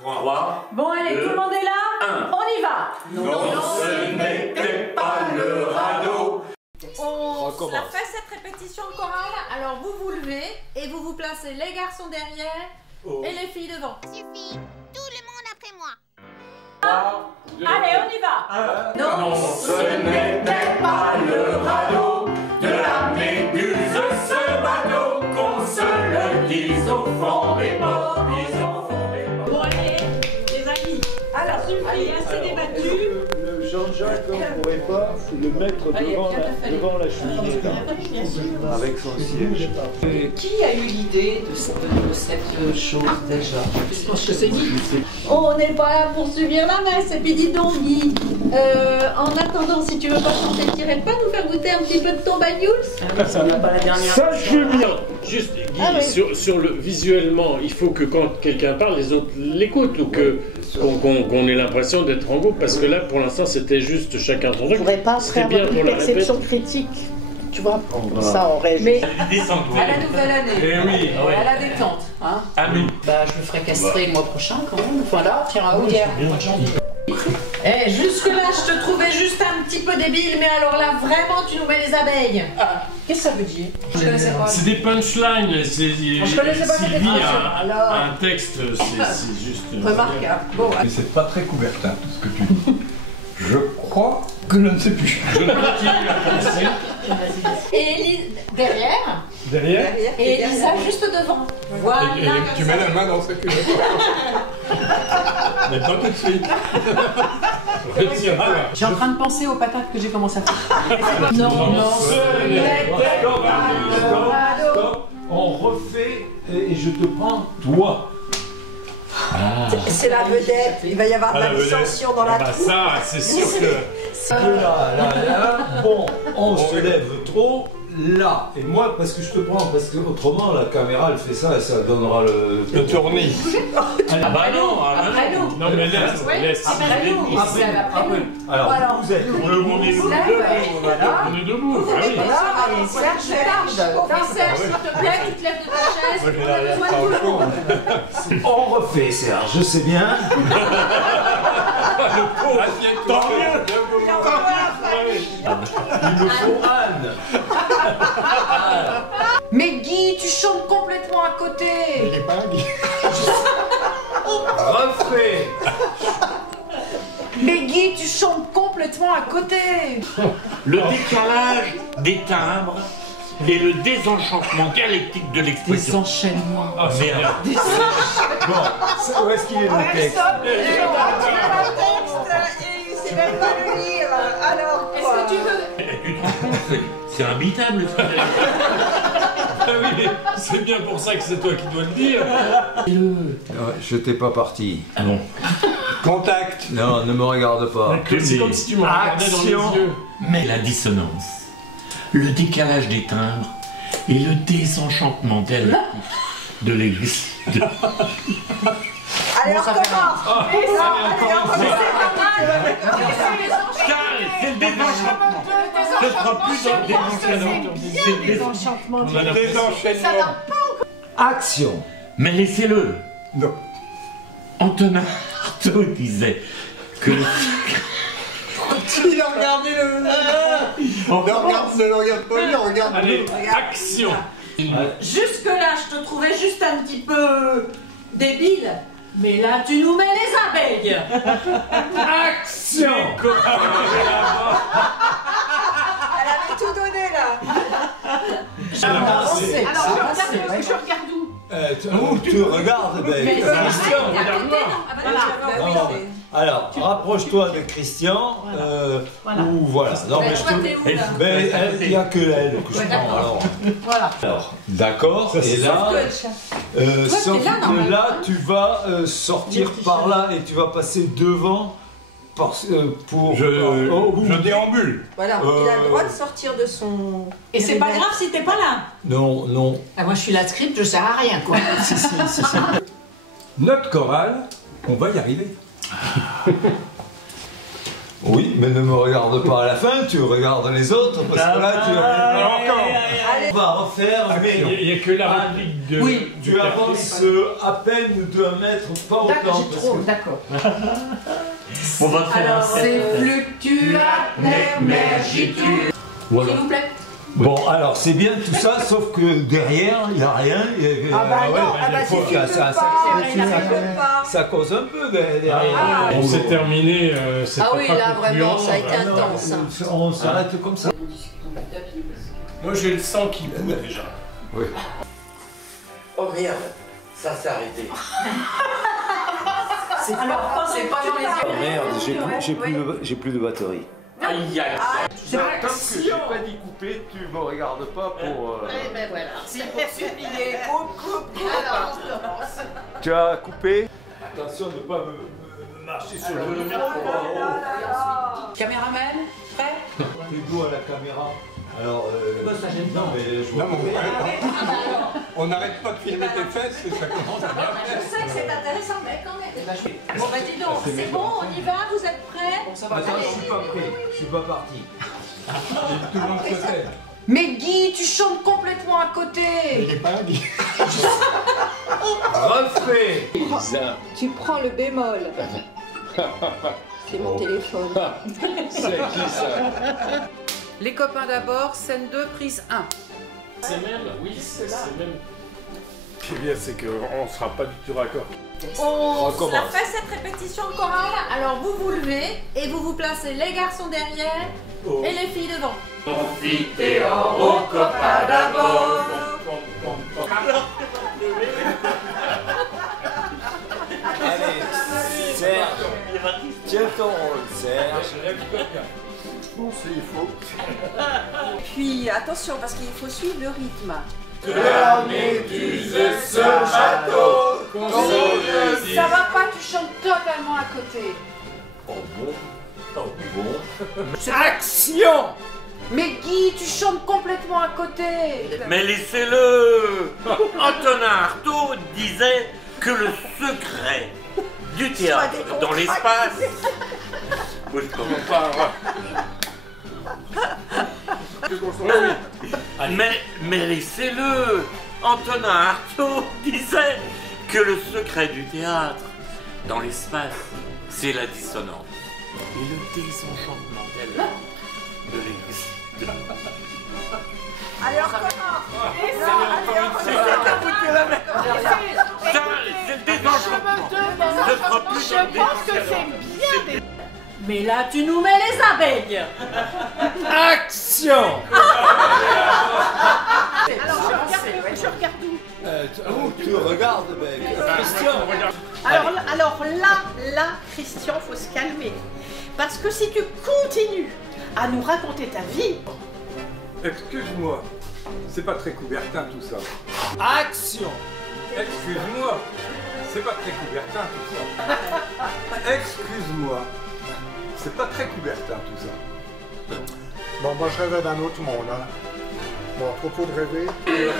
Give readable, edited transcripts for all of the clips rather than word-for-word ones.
3. Bon, allez, tout le monde est là? 1. On y va. Non, ce n'était pas le radeau. On a fait cette répétition chorale, alors vous vous levez et vous vous placez les garçons derrière et les filles devant. Suffit, tout le monde après moi. Allez, on y va. Non, ce n'était pas le radeau de la Méduse, ce bateau, qu'on se le dise au fond des morts, des enfants des morts. Bon, allez, les amis. Alors, suffit, assez débattu. Le Jean-Jacques, on ne pourrait pas le mettre devant la cheminée, là, avec son siège. Qui a eu l'idée de cette chose déjà? Je pense que c'est Guy. On n'est pas là pour subir la messe. Et puis dis donc Guy, en attendant, si tu veux pas chanter, tu irais pas nous faire goûter un petit peu de ton bagnoul? Ça n'a pas la dernière. Ça, je veux bien. Juste, Guy, Ah oui. sur le visuellement, il faut que quand quelqu'un parle, les autres l'écoutent ou que qu'on ait l'impression d'être en groupe, parce que là, pour l'instant, c'était juste chacun son Je truc. voudrais pas C'était faire bien une pour la perception répète. critique. Tu vois, ça on rêve. Mais À la nouvelle année, Eh oui, à la détente. Hein. Amen. Bah, je me ferai castrer le mois prochain quand même. Voilà, tiens, à Audière, mois de janvier. eh, jusque-là, je te trouvais juste un petit peu débile, mais alors là, vraiment, tu nous mets les abeilles. Qu'est-ce que ça veut dire? Je connaissais pas. C'est des punchlines. Je connaissais pas cette Sylvie expression. a un texte, c'est juste. Remarquable. Bon, Mais c'est pas très couvertin, tout ce que tu dis. Je crois que je ne sais plus. Je continue à penser. Et derrière, Derrière. et Elisa juste devant. Voilà. Tu mets la main dans sa culotte. Maintenant tout de suite. Retire-la. je suis en train de penser aux patates que j'ai commencé à faire. Non, Ce n'était Stop, pas le stop, radeau. stop. On refait et je te prends toi. C'est la vedette, il va y avoir de la dissension dans la Bah troupe. ça, c'est sûr que. Là, bon, on se lève trop. Là, et moi, parce que je te prends, parce que autrement la caméra elle fait ça et ça donnera le tournis. Ah bah non, Après nous. Non mais laisse, laisse. Après nous. Après, Après nous. alors, Voilà. vous êtes. On est debout. Voilà. On est debout. Ah oui. Voilà, allez, Serge, Serge, s'il te plaît, tu te lèves de ta chaise. On a besoin de tout le monde. On refait, Serge, je sais bien. Tant mieux. Il me faut Anne. Mais Guy, tu chantes complètement à côté. Refait. Mais Guy, tu chantes complètement à côté. Le décalage des timbres et le désenchantement dialectique de l'expression. Désenchaînement. Oh merde. Bon, où est-ce qu'il est le texte? Il a un texte et il sait même pas le lire. Alors Est-ce quoi? que tu veux? C'est imbitable. Ah oui, mais c'est bien pour ça que c'est toi qui dois le dire. Je t'ai pas parti. Ah bon. Contact. Non, ne me regarde pas. C'est comme si tu me regardais dans les yeux. Mais la dissonance, le décalage des timbres et le désenchantement dialectique de l'église. Allez, on recommence. Allez, on recommence. C'est le désenchantement. Ce sera plus dans le désenchantement. C'est le Désenchantement. Désenchaînement. Action. Mais laissez-le. Non. Antonin Artaud disait que Il a regardé le. Ne regarde pas lui, regarde. Allez, action. Jusque-là, je te trouvais juste un petit peu débile. Mais là, tu nous mets les abeilles. Action. Elle avait tout donné là. Alors, je regarde où? Où tu regardes, ben, Mais c'est Christian. à côté, non? Ah bah non, tu vas voir, oui, Alors, rapproche-toi de Christian. Ou voilà. Non, mais je toi, t'es où, là? mais il n'y a que elle que je prends. Alors, Voilà. d'accord. Et là, sauf t'es là, que normalement. là, tu vas sortir par là et tu vas passer devant pour. je déambule. Voilà, il a le droit de sortir de son. Et c'est pas grave si t'es pas là. Non, non. Ah, moi, je suis la script, je sers à rien, quoi. Notre chorale, on va y arriver. Oui, mais ne me regarde pas à la fin, tu regardes les autres, parce que là, tu... Alors on va refaire... Mais il n'y a que la réplique de... Oui, tu avances à peine de 1 mètre, pas autant. D'accord. On va faire un C'est fluctuateur, mergitude. Voilà. S'il vous plaît. Bon, alors c'est bien tout ça, sauf que derrière, il n'y a rien. Ça cause un peu derrière. On s'est terminé, c'était Ah oui, pas là vraiment, concluant. ça a été intense. On s'arrête comme ça. Moi j'ai le sang qui bout déjà. Oui. Oh merde, ça s'est arrêté. C'est pas dans les yeux. Oh merde, j'ai plus de batterie. Aïe aïe. Tant que j'ai pas dit couper, tu me regardes pas pour... Eh ben voilà. C'est pour supplier. Coupe. Alors, on recommence. Tu as coupé. Attention de ne pas me marcher sur le micro. Caméraman, prêt? T'es doux à la caméra. Alors, ça gêne pas. non mais je vois. On n'arrête pas de filmer tes fesses et ça commence à bien Je faire. sais que c'est intéressant, mais quand même. Bon, bah dis donc, c'est bon, on y va, vous êtes prêts? Attends, je suis pas prêt, je suis pas parti. Tout le monde se tait. Mais Guy, tu chantes complètement à côté. Il n'est pas un Guy. Refais. Tu prends le bémol. C'est mon téléphone. C'est qui ça? Les copains d'abord, scène 2, prise 1. C'est même, oui, c'est même. Ce qui est bien, c'est qu'on ne sera pas du tout raccord. On recommence. a fait cette répétition chorale, alors vous vous levez et vous vous placez les garçons derrière et les filles devant. Amphithéâtre aux copains d'abord. Allez, Serge, tiens ton rôle, Serge. Bon, c'est faux. Puis attention parce qu'il faut suivre le rythme. Que la méduse ce bateau qu'on se dit. Ça va pas, tu chantes totalement à côté. Oh bon? Oh bon? Action! Mais Guy, tu chantes complètement à côté. Mais laissez-le! Antonin Artaud disait que le secret du théâtre dans l'espace. Moi, je comprends pas. Mais laissez-le! Antonin Artaud disait que le secret du théâtre dans l'espace, c'est la dissonance et le désenchantement de l'église. Alors comment? C'est ça qui a foutu la merde. Ça, c'est le désenchantement. Ce sera plus dans le désenchantement. Mais là, tu nous mets les abeilles. Action! Alors je regarde où? Tu regardes, mec. Christian. Alors là, Christian, faut se calmer. Parce que si tu continues à nous raconter ta vie, Excuse-moi, c'est pas très coubertin tout ça. Action! Excuse-moi, c'est pas très coubertin tout ça. Excuse-moi, c'est pas très coubertin tout ça. Bon, moi je rêvais d'un autre monde, hein. Bon, à propos de rêver...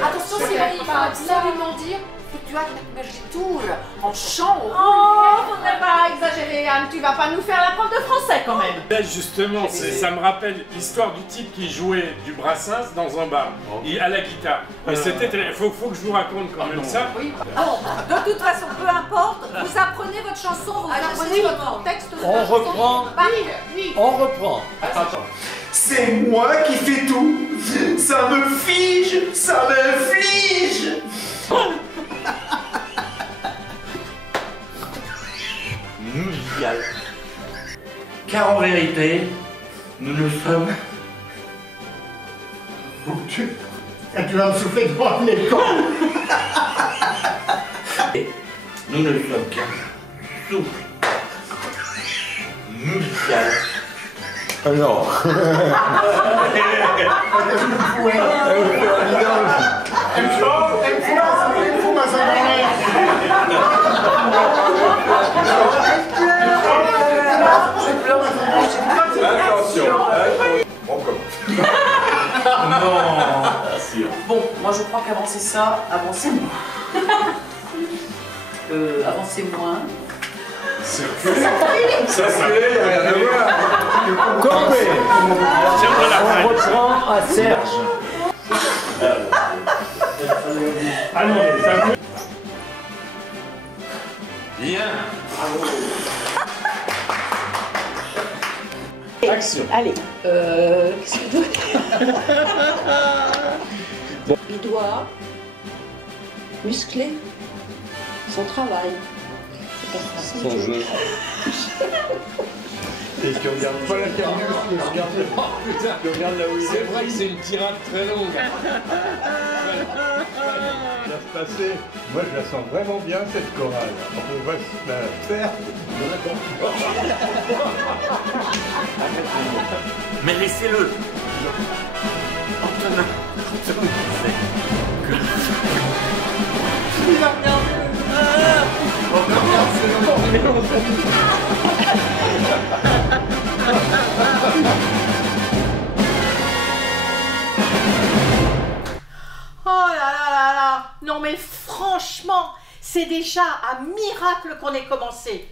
Attention, il faut absolument dire que tu as la mergitude en chant. Oh, faudrait pas exagérer, Anne, tu vas pas nous faire la prof de français quand même. Là justement, ça me rappelle l'histoire du type qui jouait du Brassens dans un bar, à la guitare. Et c'était, faut que je vous raconte quand même ça. Oui. Bon, de toute façon, peu importe, vous apprenez votre chanson, vous apprenez votre texte. On reprend. On reprend. C'est moi qui fais tout. Ça me fige, ça m'inflige. Musical. Car en vérité, nous ne sommes... Tu vas me souffler devant les camps. Nous ne sommes qu'un souffle musical. Alors. Attention. Bon, moi je crois qu'avancer ça, avancez moins. Avancez moins. Ça c'est rien à voir. Coupé. On reprend à Serge. Ah non, mais ça peut... Bien. Action. Allez, qu'est-ce que je dois dire? Il doit muscler son travail. C'est pas ça. Son jeu. Et tu regardes pas la carte. Tu regardes là où il est. C'est vrai que c'est une tirade très longue. Ça va se passer. Moi, je la sens vraiment bien, cette chorale. On va se la faire. Mais laissez-le. Antonin. Il a regardé. Oh là là là là. Non mais franchement, c'est déjà un miracle qu'on ait commencé.